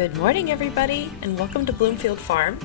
Good morning, everybody, and welcome to Bloomfield Farm.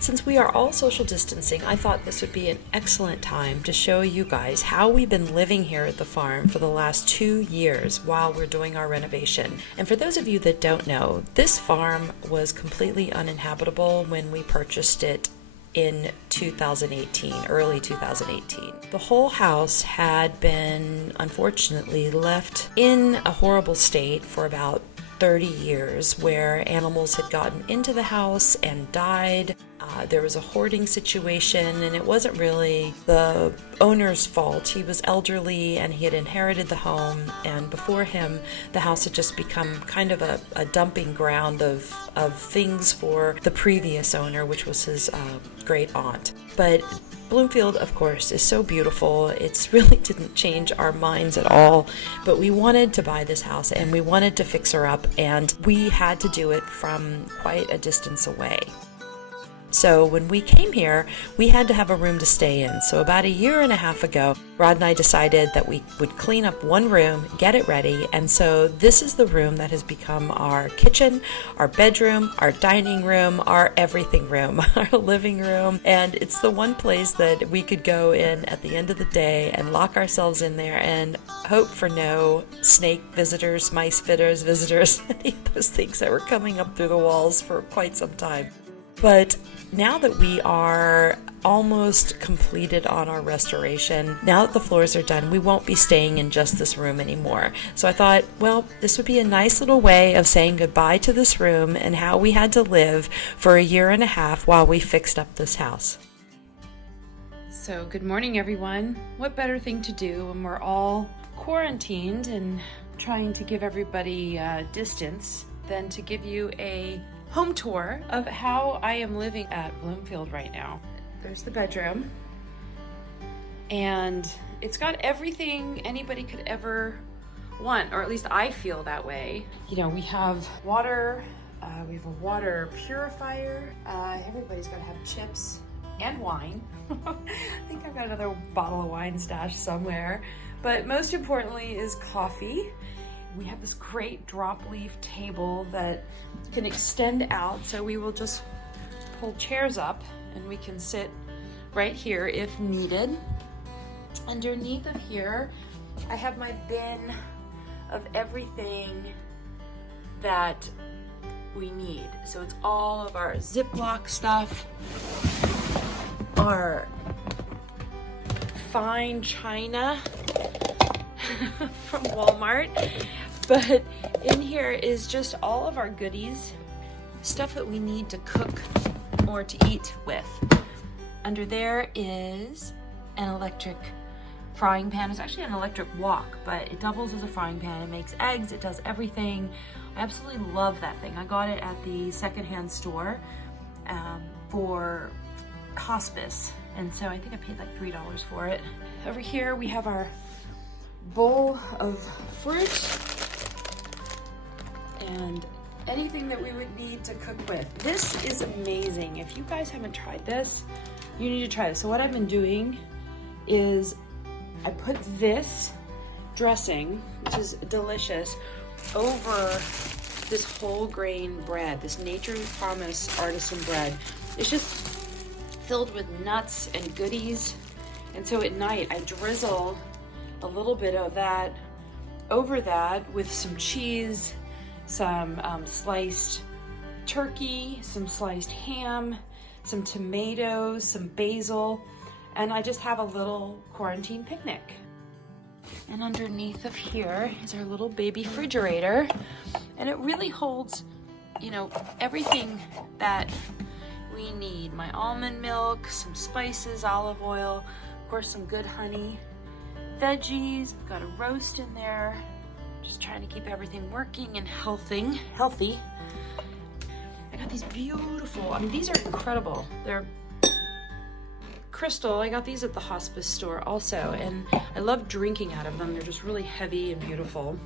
Since we are all social distancing, I thought this would be an excellent time to show you guys how we've been living here at the farm for the last 2 years while we're doing our renovation. And for those of you that don't know, this farm was completely uninhabitable when we purchased it in 2018, early 2018. The whole house had been, unfortunately, left in a horrible state for about 30 years, where animals had gotten into the house and died. There was a hoarding situation, and it wasn't really the owner's fault. He was elderly and he had inherited the home, and before him the house had just become kind of a dumping ground of things for the previous owner, which was his great aunt. But Bloomfield, of course, is so beautiful. It's really didn't change our minds at all, but we wanted to buy this house and we wanted to fix her up, and we had to do it from quite a distance away. So when we came here, we had to have a room to stay in. So about 1.5 years ago, Rod and I decided that we would clean up one room, get it ready, and so this is the room that has become our kitchen, our bedroom, our dining room, our everything room, our living room, and it's the one place that we could go in at the end of the day and lock ourselves in there and hope for no snake visitors, mice visitors, any of those things that were coming up through the walls for quite some time. But now that we are almost completed on our restoration, now that the floors are done, we won't be staying in just this room anymore. So I thought, well, this would be a nice little way of saying goodbye to this room and how we had to live for 1.5 years while we fixed up this house. So good morning, everyone. What better thing to do when we're all quarantined and trying to give everybody distance than to give you a home tour of how I am living at Bloomfield right now. There's the bedroom, and it's got everything anybody could ever want, or at least I feel that way. You know, we have water, we have a water purifier, everybody's gotta have chips and wine. I think I've got another bottle of wine stashed somewhere, but most importantly is coffee. We have this great drop leaf table that can extend out, so we will just pull chairs up and we can sit right here if needed. Underneath of here, I have my bin of everything that we need. So it's all of our Ziploc stuff, our fine china from Walmart, but in here is just all of our goodies, stuff that we need to cook or to eat with. Under there is an electric frying pan. It's actually an electric wok, but it doubles as a frying pan. It makes eggs, it does everything. I absolutely love that thing. I got it at the secondhand store for hospice, and so I think I paid like $3 for it. Over here we have our bowl of fruit and anything that we would need to cook with. This is amazing. If you guys haven't tried this, you need to try this. So what I've been doing is I put this dressing, which is delicious, over this whole grain bread, this Nature's Promise artisan bread. It's just filled with nuts and goodies. And so at night I drizzle a little bit of that over that with some cheese, some sliced turkey, some sliced ham, some tomatoes, some basil, and I just have a little quarantine picnic. And underneath of here is our little baby refrigerator, and it really holds, you know, everything that we need. My almond milk, some spices, olive oil, of course some good honey, veggies, I've got a roast in there, just trying to keep everything working and healthy. I got these beautiful, I mean, these are incredible. They're crystal. I got these at the hospice store also, and I love drinking out of them. They're just really heavy and beautiful.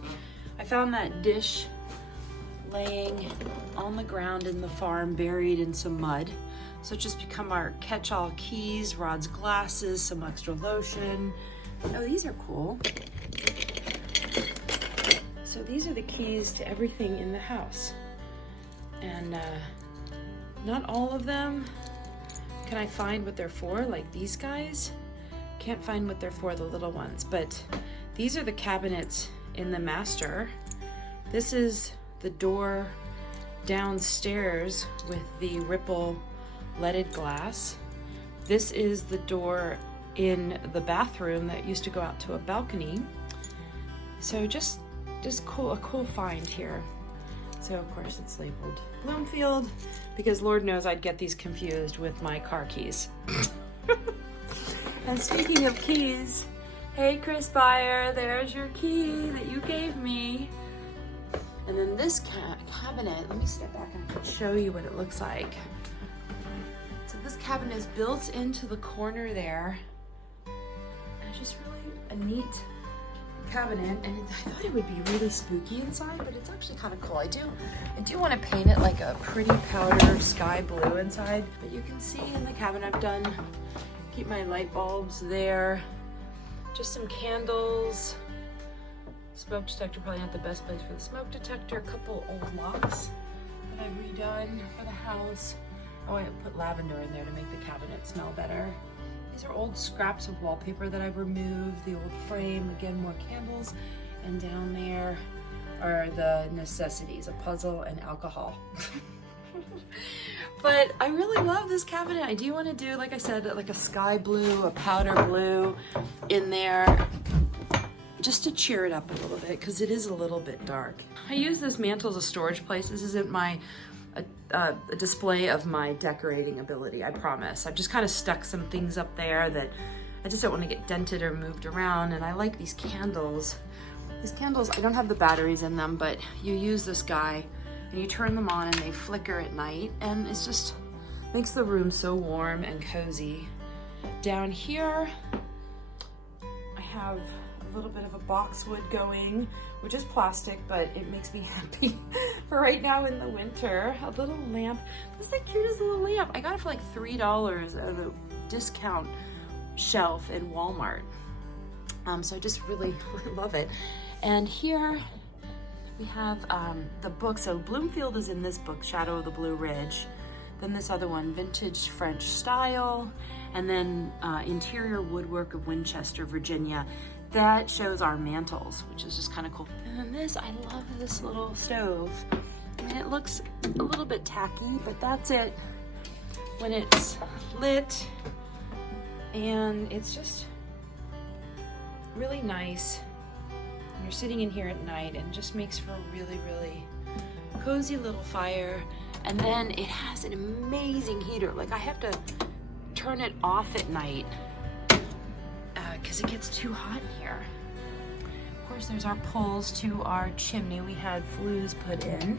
I found that dish laying on the ground in the farm, buried in some mud. So it's just become our catch-all keys, Rod's glasses, some extra lotion. Oh, these are cool. So these are the keys to everything in the house. And not all of them can I find what they're for, like these guys. Can't find what they're for, the little ones, but these are the cabinets in the master. This is the door downstairs with the ripple leaded glass. This is the door in the bathroom that used to go out to a balcony. So just cool, a cool find here. So of course it's labeled Bloomfield because Lord knows I'd get these confused with my car keys. And speaking of keys, hey Chris Buyer, there's your key that you gave me. And then this cabinet, let me step back and I can show you what it looks like. So this cabinet is built into the corner there. And it's just really a neat cabinet, and I thought it would be really spooky inside, but it's actually kind of cool. I do want to paint it like a pretty powder sky blue inside, but you can see in the cabinet I've done, keep my light bulbs there, just some candles, smoke detector, probably not the best place for the smoke detector, a couple old locks that I've redone for the house. Oh, I put lavender in there to make the cabinet smell better. These are old scraps of wallpaper that I've removed, the old frame, again, more candles, and down there are the necessities, a puzzle and alcohol. But I really love this cabinet. I do want to do, like I said, like a sky blue, a powder blue in there, just to cheer it up a little bit, because it is a little bit dark. I use this mantle as a storage place. This isn't a display of my decorating ability, I promise. I've just kind of stuck some things up there that I just don't want to get dented or moved around, and I like these candles. These candles, I don't have the batteries in them, but you use this guy and you turn them on and they flicker at night, and it's just makes the room so warm and cozy. Down here, I have a little bit of a boxwood going, which is plastic, but it makes me happy for right now in the winter. A little lamp. This is the cutest little lamp. I got it for like $3 at a discount shelf in Walmart. So I just really love it. And here we have the book. So Bloomfield is in this book, Shadow of the Blue Ridge. Then this other one, Vintage French Style. And then Interior Woodwork of Winchester, Virginia. That shows our mantles, which is just kind of cool. And then this, I love this little stove. I mean, it looks a little bit tacky, but that's it when it's lit. And it's just really nice. And you're sitting in here at night, and just makes for a really, really cozy little fire. And then it has an amazing heater. Like, I have to turn it off at night because it gets too hot in here. Of course, there's our poles to our chimney. We had flues put in.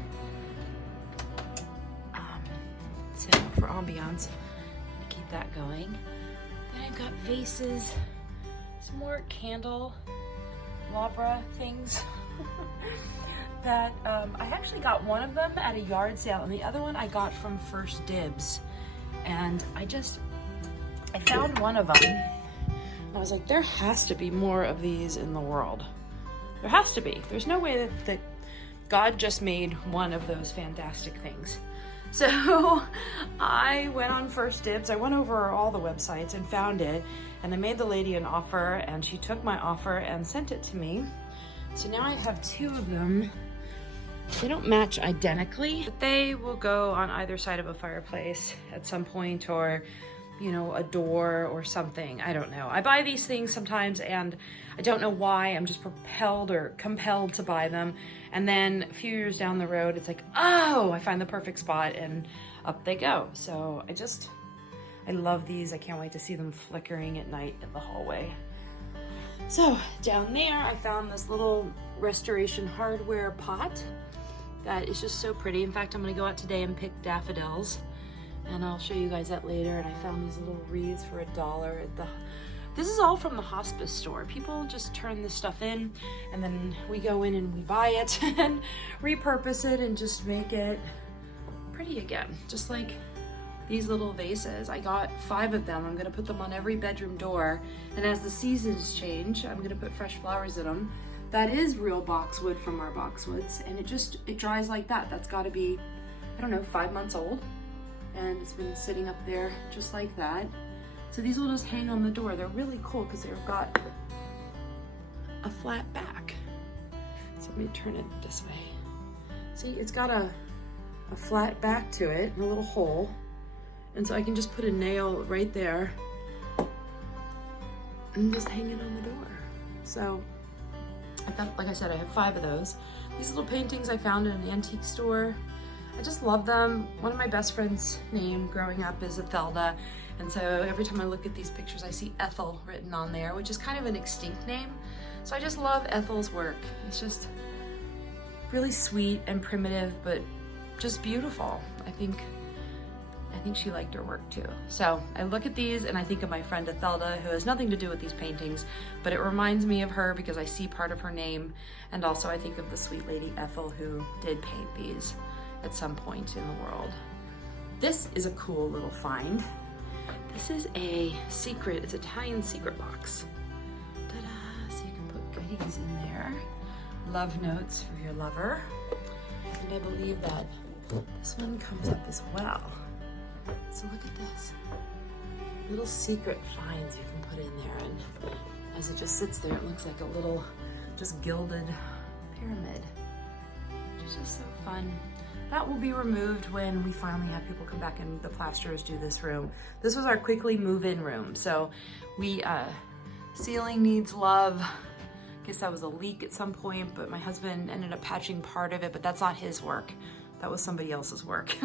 So for ambiance, I'm gonna keep that going. Then I've got vases, some more candle labra things that I actually got one of them at a yard sale, and the other one I got from First Dibs. And I found one of them. I was like, there has to be more of these in the world. There has to be. There's no way that God just made one of those fantastic things. So I went on First Dibs. I went over all the websites and found it, and I made the lady an offer, and she took my offer and sent it to me. So now I have two of them. They don't match identically, but they will go on either side of a fireplace at some point, or you know, a door or something. I don't know. I buy these things sometimes and I don't know why. I'm just propelled or compelled to buy them. And then a few years down the road, it's like, oh, I find the perfect spot and up they go. So I love these. I can't wait to see them flickering at night in the hallway. So down there, I found this little restoration hardware pot that is just so pretty. In fact, I'm gonna go out today and pick daffodils, and I'll show you guys that later. And I found these little wreaths for $1 at the, this is all from the hospice store. People just turn this stuff in, and then we go in and we buy it and repurpose it and just make it pretty again. Just like these little vases. I got 5 of them. I'm gonna put them on every bedroom door, and as the seasons change, I'm gonna put fresh flowers in them. That is real boxwood from our boxwoods, and it dries like that. That's gotta be I don't know, 5 months old. And it's been sitting up there just like that. So these will just hang on the door. They're really cool because they've got a flat back. So let me turn it this way. See, it's got a flat back to it and a little hole. And so I can just put a nail right there and just hang it on the door. So I thought, like I said, I have 5 of those. These little paintings I found in an antique store. I just love them. One of my best friend's name growing up is Ethelda. And so every time I look at these pictures, I see Ethel written on there, which is kind of an extinct name. So I just love Ethel's work. It's just really sweet and primitive, but just beautiful. I think she liked her work too. So I look at these and I think of my friend Ethelda, who has nothing to do with these paintings, but it reminds me of her because I see part of her name. And also I think of the sweet lady Ethel who did paint these at some point in the world. This is a cool little find. This is a secret, it's Italian secret box. Ta-da, so you can put goodies in there. Love notes for your lover. And I believe that this one comes up as well. So look at this. Little secret finds you can put in there, and as it just sits there, it looks like a little just gilded pyramid, which is just so fun. That will be removed when we finally have people come back and the plasterers do this room. This was our quickly move-in room. So ceiling needs love. I guess that was a leak at some point, but my husband ended up patching part of it, but that's not his work. That was somebody else's work.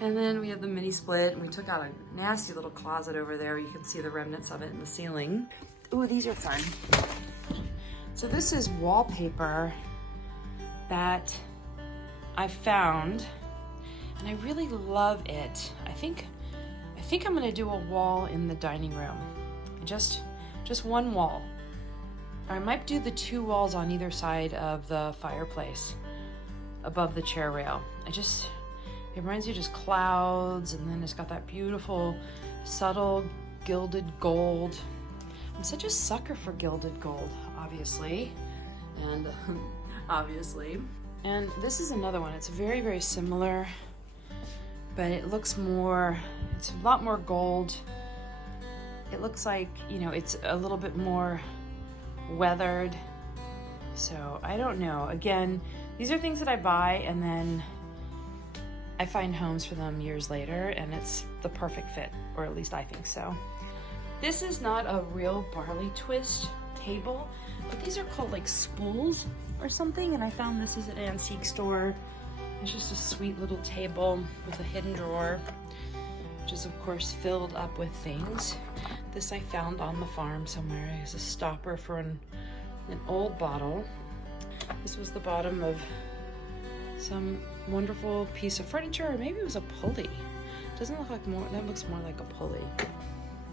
And then we have the mini split, and we took out a nasty little closet over there. You can see the remnants of it in the ceiling. Ooh, these are fun. So this is wallpaper that I found, and I really love it. I think I'm gonna do a wall in the dining room. Just one wall. Or I might do the 2 walls on either side of the fireplace above the chair rail. It reminds you of just clouds, and then it's got that beautiful, subtle gilded gold. I'm such a sucker for gilded gold, obviously. And obviously. And this is another one. It's very, very similar, but it looks more, it's a lot more gold. It looks like, you know, it's a little bit more weathered. So I don't know. Again, these are things that I buy and then I find homes for them years later, and it's the perfect fit, or at least I think so. This is not a real barley twist table, but these are called like spools or something, and I found this is at an antique store. It's just a sweet little table with a hidden drawer, which is of course filled up with things. This I found on the farm somewhere. It's a stopper for an old bottle. This was the bottom of some wonderful piece of furniture, or maybe it was a pulley. Doesn't look like more, that looks more like a pulley.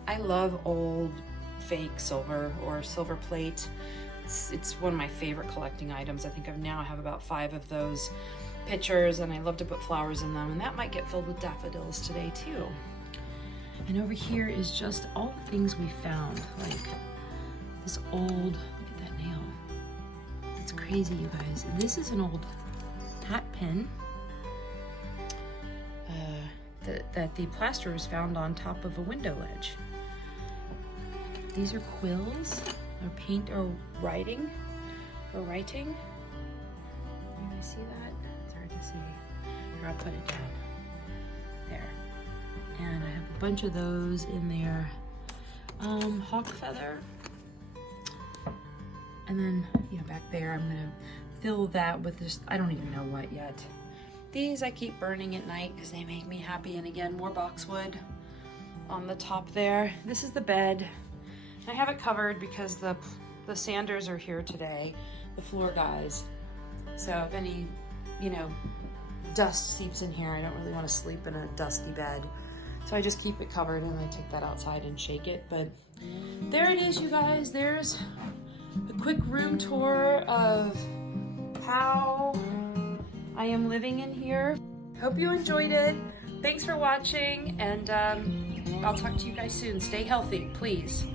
I love old fake silver or silver plate. It's one of my favorite collecting items. I think I now have about 5 of those pitchers, and I love to put flowers in them, and that might get filled with daffodils today too. And over here is just all the things we found, like this old, look at that nail. It's crazy, you guys. This is an old hat pin that the plasterers found on top of a window ledge. These are quills, or paint, or writing. Can you see that? It's hard to see. Here, I'll put it down. There. And I have a bunch of those in there. Hawk feather. And then, you know, back there, I'm gonna fill that with this, I don't even know what yet. These I keep burning at night because they make me happy. And again, more boxwood on the top there. This is the bed. I have it covered because the sanders are here today, the floor guys. So if any, you know, dust seeps in here, I don't really want to sleep in a dusty bed. So I just keep it covered, and I take that outside and shake it. But there it is, you guys. There's a quick room tour of how I am living in here. Hope you enjoyed it. Thanks for watching, and I'll talk to you guys soon. Stay healthy, please.